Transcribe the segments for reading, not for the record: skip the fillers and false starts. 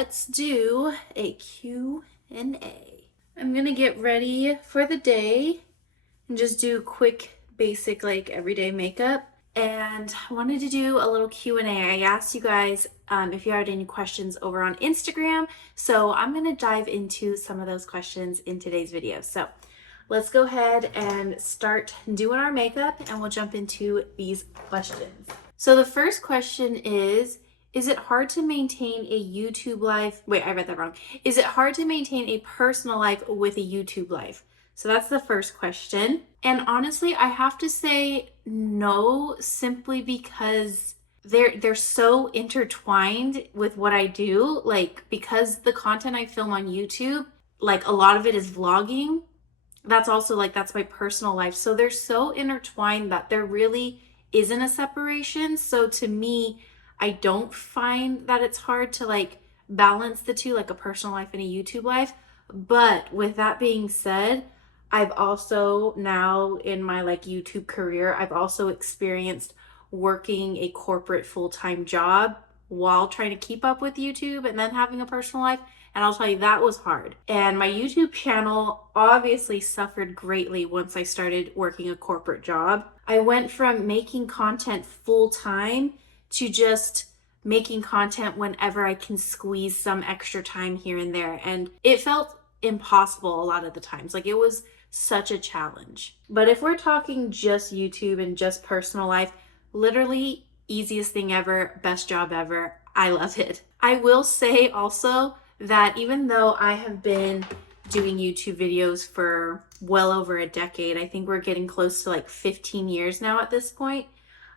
let's do a Q&A. I'm gonna get ready for the day and just do quick, basic, like everyday makeup. And I wanted to do a little Q&A. I asked you guys if you had any questions over on Instagram. So I'm gonna dive into some of those questions in today's video. So let's go ahead and start doing our makeup and we'll jump into these questions. So the first question is it hard to maintain a YouTube life? Wait, I read that wrong. Is it hard to maintain a personal life with a YouTube life? So that's the first question. And honestly, I have to say no, simply because they're so intertwined with what I do. Like, because the content I film on YouTube, like a lot of it is vlogging. That's also like, that's my personal life. So they're so intertwined that there really isn't a separation. So to me, I don't find that it's hard to like balance the two, like a personal life and a YouTube life. But with that being said, I've also now in my like YouTube career, I've also experienced working a corporate full-time job while trying to keep up with YouTube and then having a personal life. And I'll tell you, that was hard. And my YouTube channel obviously suffered greatly once I started working a corporate job. I went from making content full-time to just making content whenever I can squeeze some extra time here and there. And it felt impossible a lot of the times. Like, it was such a challenge. But if we're talking just YouTube and just personal life, literally easiest thing ever, best job ever. I love it. I will say also that even though I have been doing YouTube videos for well over a decade, I think we're getting close to like 15 years now at this point.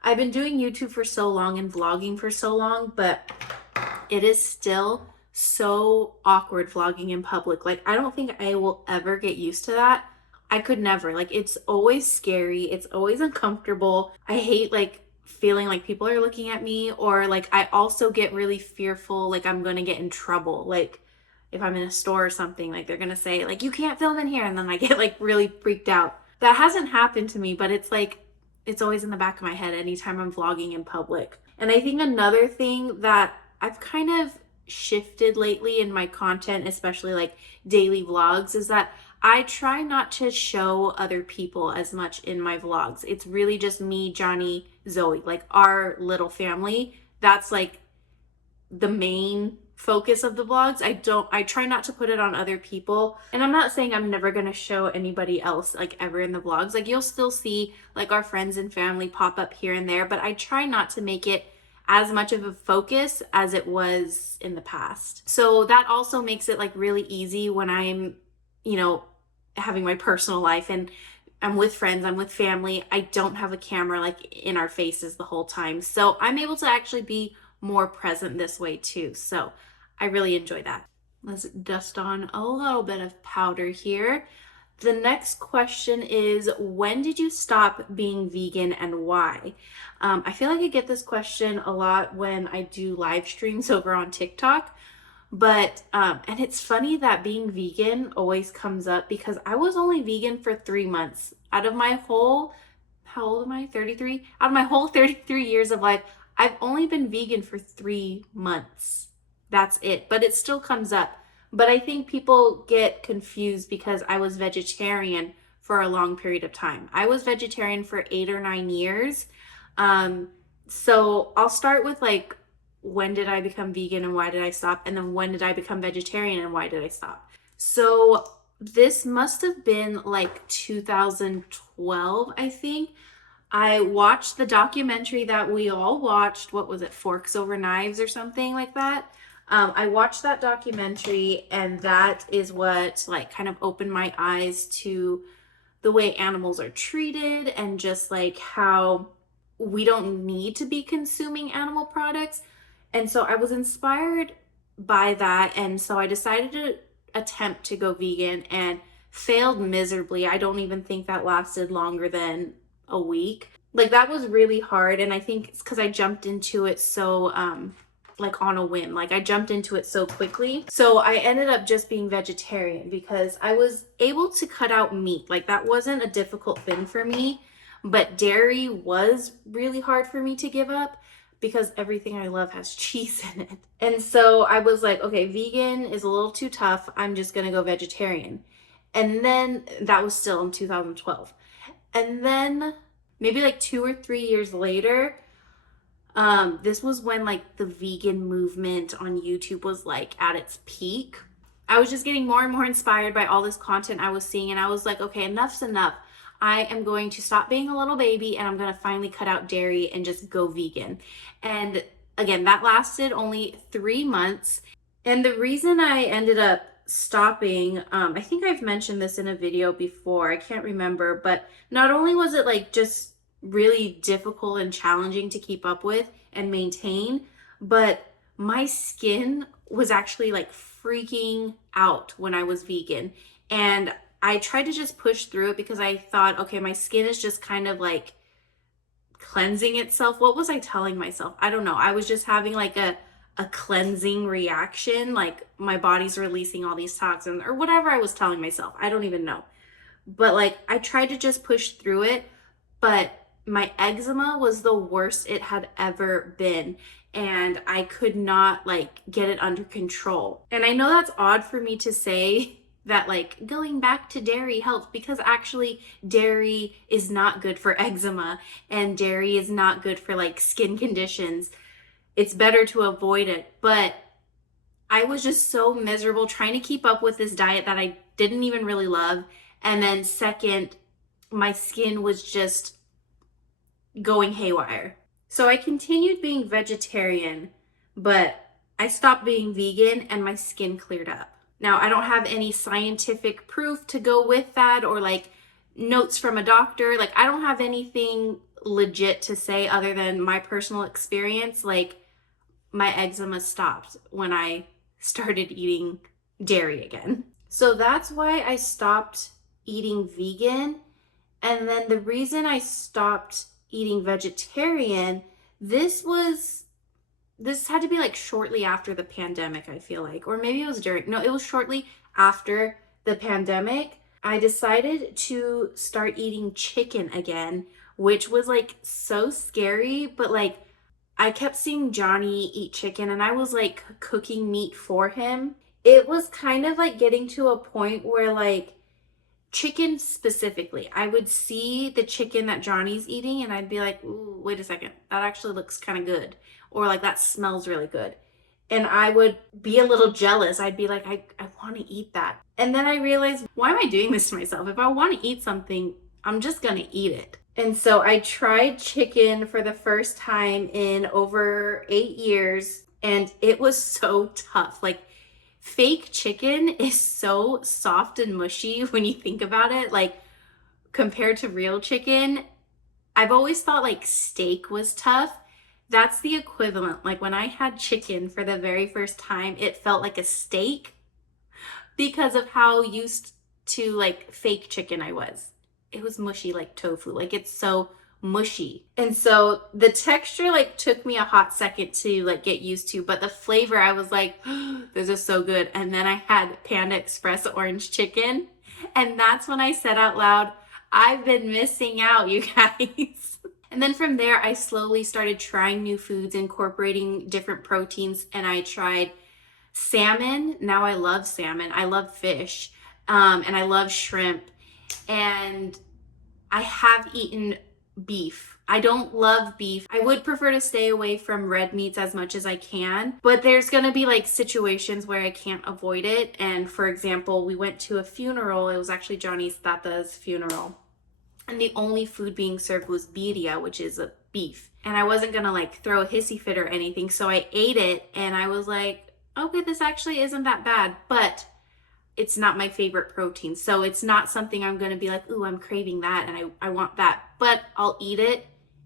I've been doing YouTube for so long and vlogging for so long, but it is still so awkward vlogging in public. Like, I don't think I will ever get used to that. I could never. Like, it's always scary. It's always uncomfortable. I hate like feeling like people are looking at me, or like I also get really fearful like I'm gonna get in trouble. Like if I'm in a store or something, like they're gonna say like, you can't film in here, and then I get like really freaked out. That hasn't happened to me, but it's like it's always in the back of my head anytime I'm vlogging in public. And I think another thing that I've kind of shifted lately in my content, especially like daily vlogs, is that I try not to show other people as much in my vlogs. It's really just me, Johnny, Zoe, like our little family. That's like the main focus of the vlogs. I try not to put it on other people. And I'm not saying I'm never going to show anybody else like ever in the vlogs. Like, you'll still see like our friends and family pop up here and there, but I try not to make it as much of a focus as it was in the past. So that also makes it like really easy when I'm, having my personal life and I'm with friends, I'm with family. I don't have a camera like in our faces the whole time. So I'm able to actually be more present this way too. So I really enjoy that. Let's dust on a little bit of powder here. The next question is, when did you stop being vegan and why? I feel like I get this question a lot when I do live streams over on TikTok. But, and it's funny that being vegan always comes up because I was only vegan for 3 months. Out of my whole, how old am I? 33? Out of my whole 33 years of life, I've only been vegan for 3 months. That's it. But it still comes up. But I think people get confused because I was vegetarian for a long period of time. I was vegetarian for 8 or 9 years. So I'll start with like, when did I become vegan and why did I stop? And then when did I become vegetarian and why did I stop? So this must have been like 2012, I think. I watched the documentary that we all watched. What was it? Forks Over Knives or something like that. I watched that documentary, and that is what like kind of opened my eyes to the way animals are treated and just like how we don't need to be consuming animal products. And so I was inspired by that. And so I decided to attempt to go vegan and failed miserably. I don't even think that lasted longer than a week. Like, that was really hard. And I think it's because I jumped into it so like on a whim. Like, I jumped into it so quickly. So I ended up just being vegetarian because I was able to cut out meat. Like, that wasn't a difficult thing for me. But dairy was really hard for me to give up because everything I love has cheese in it. And so I was like, okay, vegan is a little too tough. I'm just gonna go vegetarian. And then that was still in 2012. And then maybe like 2 or 3 years later, this was when like the vegan movement on YouTube was like at its peak. I was just getting more and more inspired by all this content I was seeing, and I was like, okay, enough's enough. I am going to stop being a little baby and I'm going to finally cut out dairy and just go vegan. And again, that lasted only 3 months. And the reason I ended up stopping, I think I've mentioned this in a video before, I can't remember, but not only was it like just really difficult and challenging to keep up with and maintain, but my skin was actually like freaking out when I was vegan. And I tried to just push through it because I thought, okay, my skin is just kind of like cleansing itself. What was I telling myself? I don't know. I was just having like a cleansing reaction, like my body's releasing all these toxins or whatever I was telling myself. I don't even know. But like I tried to just push through it, but my eczema was the worst it had ever been, and I could not like get it under control. And I know that's odd for me to say that like going back to dairy helps, because actually dairy is not good for eczema and dairy is not good for like skin conditions. It's better to avoid it. But I was just so miserable trying to keep up with this diet that I didn't even really love. And then second, my skin was just going haywire. So I continued being vegetarian, but I stopped being vegan and my skin cleared up. Now, I don't have any scientific proof to go with that or like notes from a doctor. Like I don't have anything legit to say other than my personal experience. Like my eczema stopped when I started eating dairy again. So that's why I stopped eating vegan. And then the reason I stopped eating vegetarian, this had to be like shortly after the pandemic, I feel like, or maybe it was during, no, it was shortly after the pandemic. I decided to start eating chicken again, which was like so scary, but like I kept seeing Johnny eat chicken and I was like cooking meat for him. It was kind of like getting to a point where like chicken specifically, I would see the chicken that Johnny's eating and I'd be like, ooh, wait a second, that actually looks kind of good. Or like that smells really good. And I would be a little jealous. I'd be like, I want to eat that. And then I realized, why am I doing this to myself? If I want to eat something, I'm just going to eat it. And so I tried chicken for the first time in over 8 years, and it was so tough. Like fake chicken is so soft and mushy when you think about it, like compared to real chicken. I've always thought like steak was tough. That's the equivalent. Like when I had chicken for the very first time, it felt like a steak because of how used to like fake chicken I was. It was mushy like tofu. Like it's so mushy. And so the texture like took me a hot second to like get used to, but the flavor I was like, oh, this is so good. And then I had Panda Express orange chicken. And that's when I said out loud, I've been missing out, you guys. And then from there, I slowly started trying new foods, incorporating different proteins. And I tried salmon. Now I love salmon. I love fish. And I love shrimp. And I have eaten beef. I don't love beef. I would prefer to stay away from red meats as much as I can, but there's gonna be like situations where I can't avoid it. And for example, we went to a funeral. It was actually Johnny's Tata's funeral. And the only food being served was birria, which is a beef. And I wasn't gonna like throw a hissy fit or anything. So I ate it and I was like, okay, this actually isn't that bad, but it's not my favorite protein. So it's not something I'm gonna be like, ooh, I'm craving that and I want that, but I'll eat it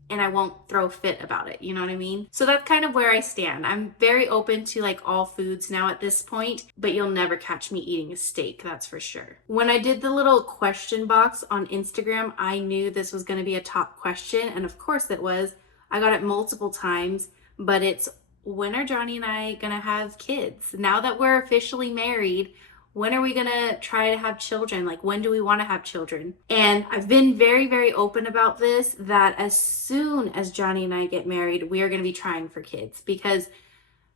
and I won't throw a fit about it. You know what I mean? So that's kind of where I stand. I'm very open to like all foods now at this point, but you'll never catch me eating a steak, that's for sure. When I did the little question box on Instagram, I knew this was gonna be a top question. And of course it was. I got it multiple times, but it's when are Johnny and I gonna have kids? Now that we're officially married, when are we gonna try to have children? Like, when do we want to have children? And I've been very, very open about this, that as soon as Johnny and I get married, we are gonna be trying for kids, because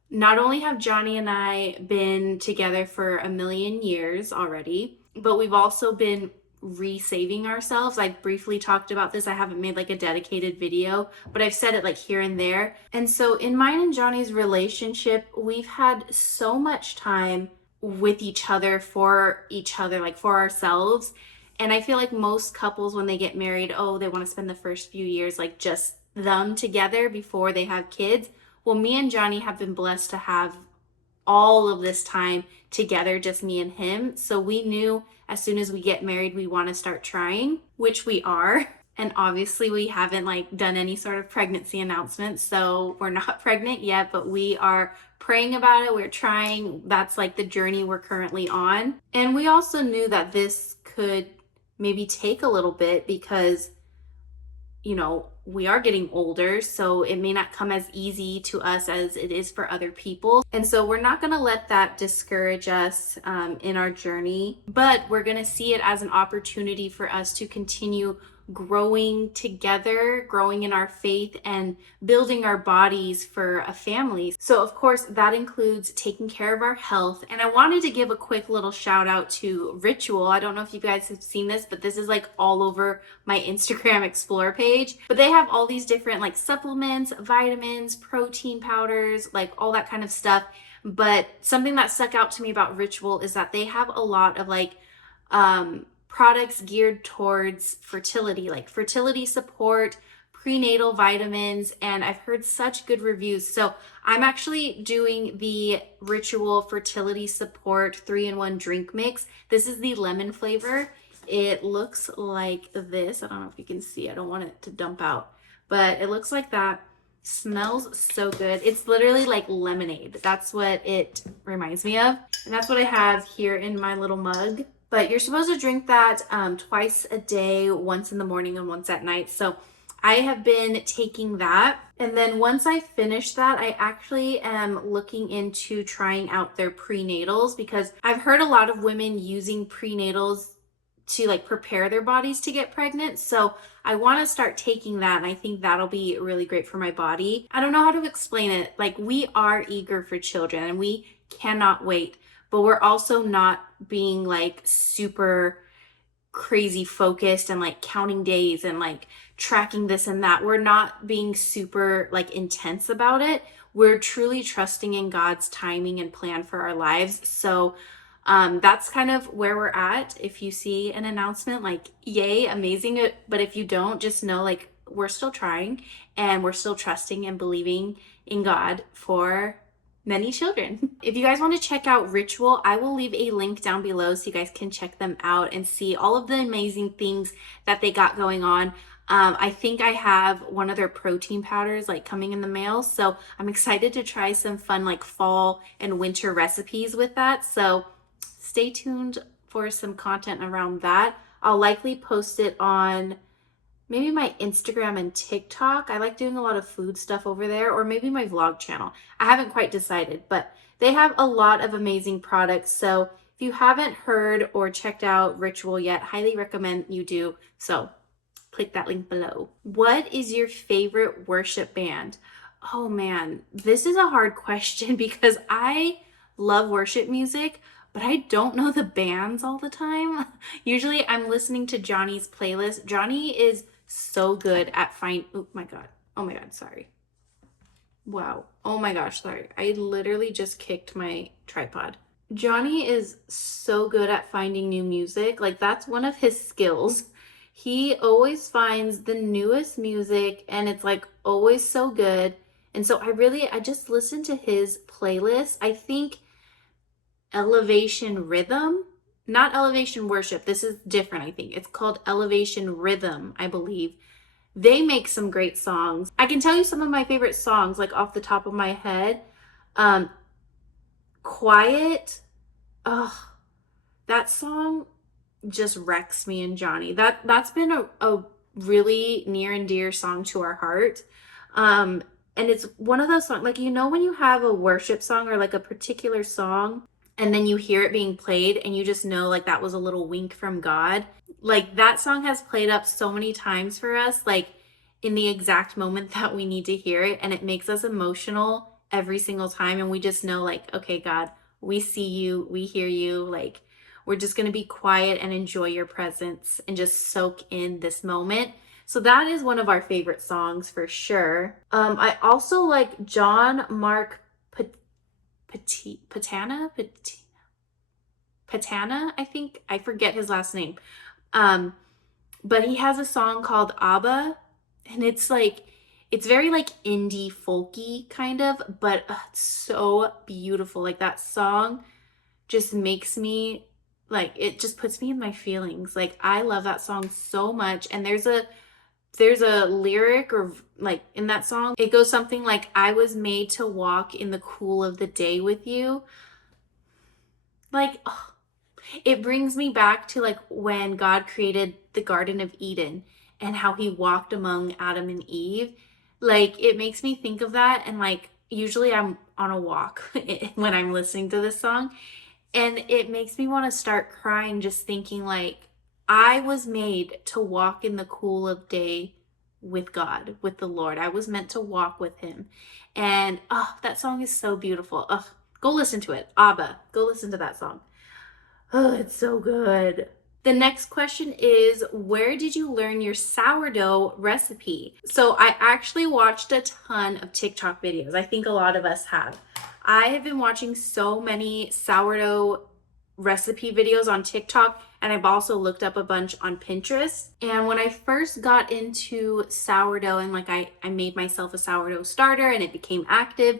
not only have Johnny and I been together for a million years already, but we've also been resaving ourselves. I briefly talked about this. I haven't made like a dedicated video, but I've said it like here and there. And so in mine and Johnny's relationship, we've had so much time with each other, like for ourselves. And I feel like most couples, when they get married, oh, they want to spend the first few years like just them together before they have kids. Well, me and Johnny have been blessed to have all of this time together, just me and him. So we knew as soon as we get married, we want to start trying, which we are. And obviously we haven't like done any sort of pregnancy announcements. So we're not pregnant yet, but we are praying about it. We're trying. That's like the journey we're currently on. And we also knew that this could maybe take a little bit, because we are getting older, so it may not come as easy to us as it is for other people. And so we're not going to let that discourage us in our journey, but we're going to see it as an opportunity for us to continue growing together, growing in our faith, and building our bodies for a family. So of course that includes taking care of our health. And I wanted to give a quick little shout out to Ritual. I don't know if you guys have seen this, but this is like all over my Instagram Explore page. But they have all these different like supplements, vitamins, protein powders, like all that kind of stuff. But something that stuck out to me about Ritual is that they have a lot of like products geared towards fertility, like fertility support, prenatal vitamins, and I've heard such good reviews. So I'm actually doing the Ritual Fertility Support 3-in-1 drink mix. This is the lemon flavor. It looks like this. I don't know if you can see. I don't want it to dump out, but it looks like that. Smells so good. It's literally like lemonade. That's what it reminds me of. And that's what I have here in my little mug. But you're supposed to drink that twice a day, once in the morning and once at night. So I have been taking that. And then once I finish that, I actually am looking into trying out their prenatals, because I've heard a lot of women using prenatals to like prepare their bodies to get pregnant. So I want to start taking that, and I think that'll be really great for my body. I don't know how to explain it. Like, we are eager for children and we cannot wait, but we're also not being like super crazy focused and like counting days and like tracking this and that. We're not being super like intense about it. We're truly trusting in God's timing and plan for our lives. So that's kind of where we're at. If you see an announcement, like, yay, amazing. But if you don't, just know like we're still trying and we're still trusting and believing in God for many children. If you guys want to check out Ritual, I will leave a link down below so you guys can check them out and see all of the amazing things that they got going on. I think I have one of their protein powders like coming in the mail, so I'm excited to try some fun like fall and winter recipes with that. So stay tuned for some content around that. I'll likely post it on maybe my Instagram and TikTok. I like doing a lot of food stuff over there, or maybe my vlog channel. I haven't quite decided, but they have a lot of amazing products. So if you haven't heard or checked out Ritual yet, highly recommend you do. So click that link below. What is your favorite worship band? Oh man, this is a hard question because I love worship music, but I don't know the bands all the time. Usually I'm listening to Johnny's playlist. Johnny is so good at oh my god, sorry. Wow. Oh my gosh, sorry. I literally just kicked my tripod. Johnny is so good at finding new music. Like, that's one of his skills. He always finds the newest music and it's like always so good. And so I just listen to his playlist. I think Elevation Rhythm, not Elevation Worship. This is different, I think. It's called Elevation Rhythm, I believe. They make some great songs. I can tell you some of my favorite songs, like off the top of my head. Quiet. Oh, that song just wrecks me and Johnny. That's been a really near and dear song to our heart. And it's one of those songs, like, when you have a worship song or like a particular song and then you hear it being played and you just know like that was a little wink from God. Like that song has played up so many times for us, like in the exact moment that we need to hear it, and it makes us emotional every single time, and we just know like, okay, God, we see you, we hear you, like we're just going to be quiet and enjoy your presence and just soak in this moment. So that is one of our favorite songs for sure. I also like John Mark Patana, I think. I forget his last name. But he has a song called Abba, and it's like, it's very like indie folky kind of, but it's so beautiful. Like that song just makes me like, it just puts me in my feelings. Like I love that song so much. And there's a lyric or like in that song, it goes something like, I was made to walk in the cool of the day with you. Like, oh, it brings me back to like when God created the Garden of Eden and how he walked among Adam and Eve. Like it makes me think of that, and like usually I'm on a walk when I'm listening to this song, and it makes me want to start crying just thinking like I was made to walk in the cool of day with God, with the Lord. I was meant to walk with him. And oh, that song is so beautiful. Oh, go listen to it. Abba, go listen to that song. Oh, it's so good. The next question is, where did you learn your sourdough recipe? So I actually watched a ton of TikTok videos. I think a lot of us have. I have been watching so many sourdough recipe videos on TikTok, and I've also looked up a bunch on Pinterest. And when I first got into sourdough and like I made myself a sourdough starter and it became active,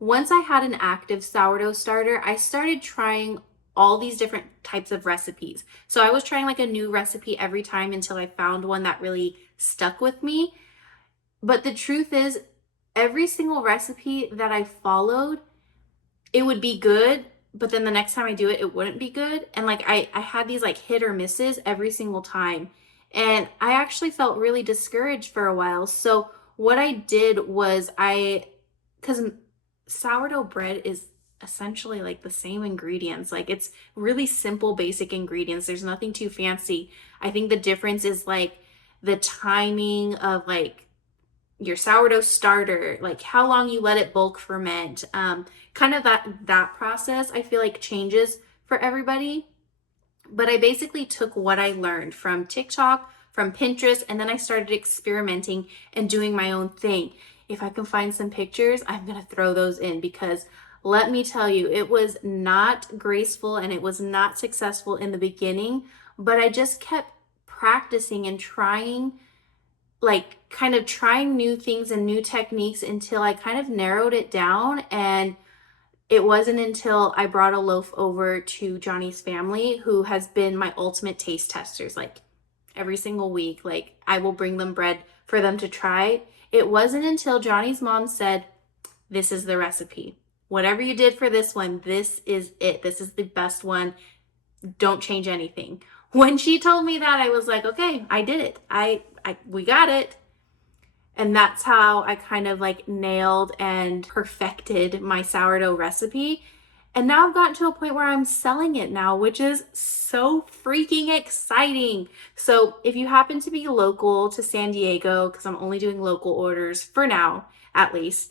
once I had an active sourdough starter, I started trying all these different types of recipes. So I was trying like a new recipe every time until I found one that really stuck with me. But the truth is, every single recipe that I followed, it would be good, but then the next time I do it, it wouldn't be good. And like I had these like hit or misses every single time. And I actually felt really discouraged for a while. So what I did was because sourdough bread is essentially like the same ingredients. Like it's really simple, basic ingredients. There's nothing too fancy. I think the difference is like the timing of like your sourdough starter, like how long you let it bulk ferment. Kind of that process I feel like changes for everybody. But I basically took what I learned from TikTok, from Pinterest, and then I started experimenting and doing my own thing. If I can find some pictures, I'm going to throw those in, because let me tell you, it was not graceful and it was not successful in the beginning, but I just kept practicing and trying, like kind of trying new things and new techniques until I kind of narrowed it down. And it wasn't until I brought a loaf over to Johnny's family, who has been my ultimate taste testers. Like every single week, like I will bring them bread for them to try. It wasn't until Johnny's mom said, this is the recipe. Whatever you did for this one, this is it. This is the best one. Don't change anything. When she told me that, I was like, okay, I did it. We got it. And that's how I kind of like nailed and perfected my sourdough recipe. And now I've gotten to a point where I'm selling it now, which is so freaking exciting. So if you happen to be local to San Diego, because I'm only doing local orders for now, at least.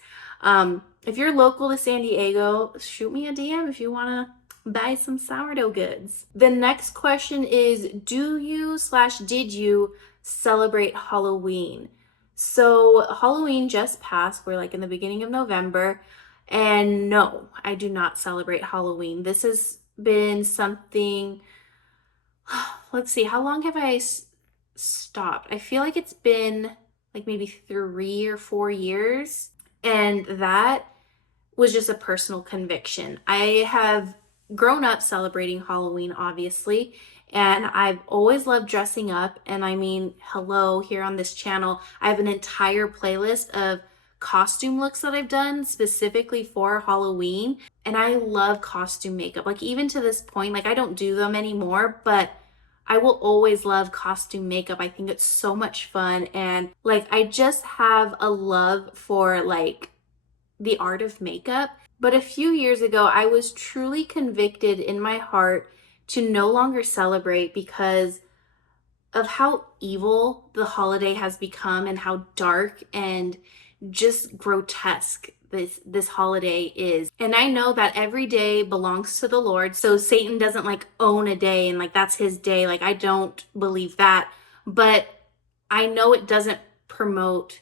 If you're local to San Diego, shoot me a DM if you want to buy some sourdough goods. The next question is, do you/did you celebrate Halloween? So Halloween just passed. We're like in the beginning of November. And no, I do not celebrate Halloween. This has been something, let's see, how long have I stopped? I feel like it's been like maybe 3 or 4 years. And that was just a personal conviction. I have grown up celebrating Halloween, obviously, and I've always loved dressing up. And I mean, hello, here on this channel, I have an entire playlist of costume looks that I've done specifically for Halloween. And I love costume makeup. Like even to this point, like I don't do them anymore, but I will always love costume makeup. I think it's so much fun. And like, I just have a love for like the art of makeup. But a few years ago, I was truly convicted in my heart to no longer celebrate because of how evil the holiday has become and how dark and just grotesque this holiday is. And I know that every day belongs to the Lord, so Satan doesn't like own a day and like that's his day. Like I don't believe that, but I know it doesn't promote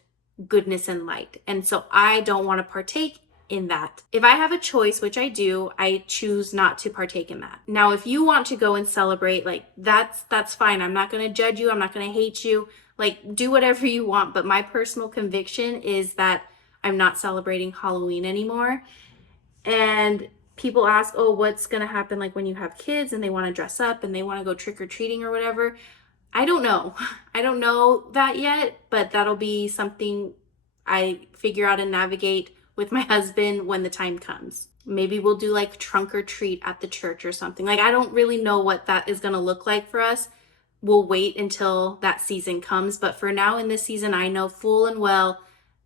goodness and light, and so I don't want to partake in that. If I have a choice, which I do, I choose not to partake in that. Now, if you want to go and celebrate, like that's fine. I'm not going to judge you. I'm not going to hate you. Like do whatever you want, but my personal conviction is that I'm not celebrating Halloween anymore. And people ask, "Oh, what's going to happen like when you have kids and they want to dress up and they want to go trick or treating or whatever?" I don't know. I don't know that yet, but that'll be something I figure out and navigate with my husband when the time comes. Maybe we'll do like trunk or treat at the church or something. Like I don't really know what that is going to look like for us. We'll wait until that season comes, but for now in this season I know full and well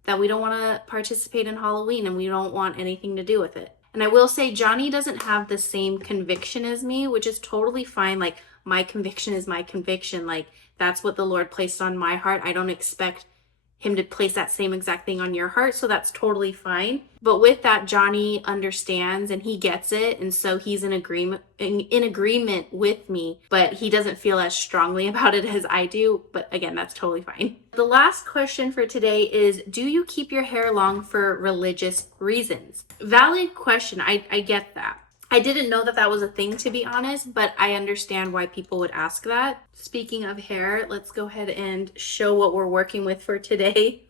that we don't want to participate in Halloween and we don't want anything to do with it. And I will say Johnny doesn't have the same conviction as me, which is totally fine. Like my conviction is my conviction. Like that's what the Lord placed on my heart. I don't expect him to place that same exact thing on your heart, so that's totally fine. But with that, Johnny understands and he gets it, and so he's in agreement with me, but he doesn't feel as strongly about it as I do. But again, that's totally fine. The last question for today is, do you keep your hair long for religious reasons? Valid question. I get that. I didn't know that that was a thing, to be honest, but I understand why people would ask that. Speaking of hair, let's go ahead and show what we're working with for today.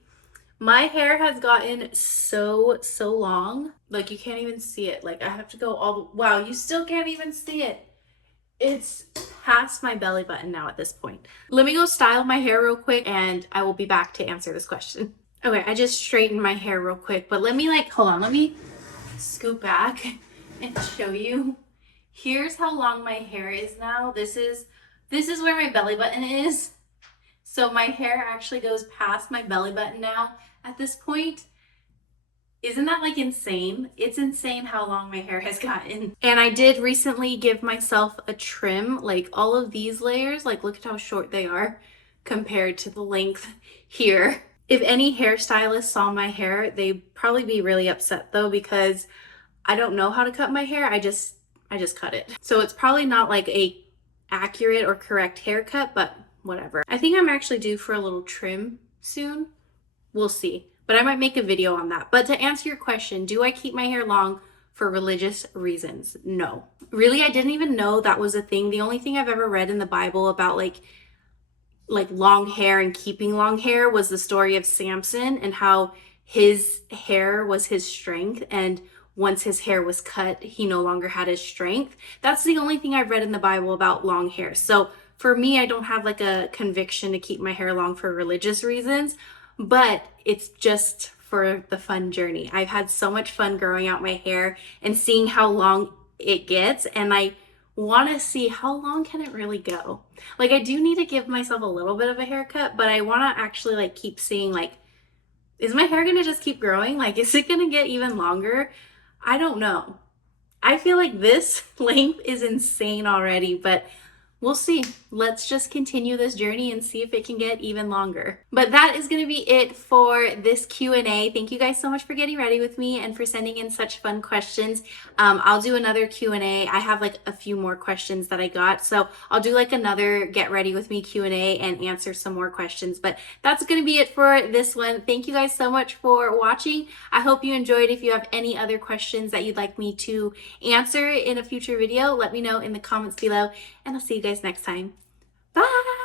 My hair has gotten so long. Like you can't even see it. Like I have to go wow, you still can't even see it. It's past my belly button now at this point. Let me go style my hair real quick and I will be back to answer this question. Okay, I just straightened my hair real quick, but let me scoot back and show you. Here's how long my hair is now. This is where my belly button is. So my hair actually goes past my belly button now at this point. Isn't that like insane? It's insane how long my hair has gotten. And I did recently give myself a trim. Like all of these layers, like look at how short they are compared to the length here. If any hairstylist saw my hair, they'd probably be really upset though, because I don't know how to cut my hair. I just cut it. So it's probably not like a accurate or correct haircut, but whatever. I think I'm actually due for a little trim soon. We'll see. But I might make a video on that. But to answer your question, do I keep my hair long for religious reasons? No. Really, I didn't even know that was a thing. The only thing I've ever read in the Bible about like long hair and keeping long hair was the story of Samson and how his hair was his strength, and once his hair was cut, he no longer had his strength. That's the only thing I've read in the Bible about long hair. So for me, I don't have like a conviction to keep my hair long for religious reasons, but it's just for the fun journey. I've had so much fun growing out my hair and seeing how long it gets, and I want to see how long can it really go. Like I do need to give myself a little bit of a haircut, but I want to actually like keep seeing like, is my hair gonna just keep growing? Like, is it gonna get even longer? I don't know. I feel like this length is insane already, but we'll see. Let's just continue this journey and see if it can get even longer. But that is going to be it for this Q&A. Thank you guys so much for getting ready with me and for sending in such fun questions. I'll do another Q&A. I have like a few more questions that I got, so I'll do like another get ready with me Q&A and answer some more questions. But that's going to be it for this one. Thank you guys so much for watching. I hope you enjoyed. If you have any other questions that you'd like me to answer in a future video, let me know in the comments below, and I'll see you guys next time. Bye!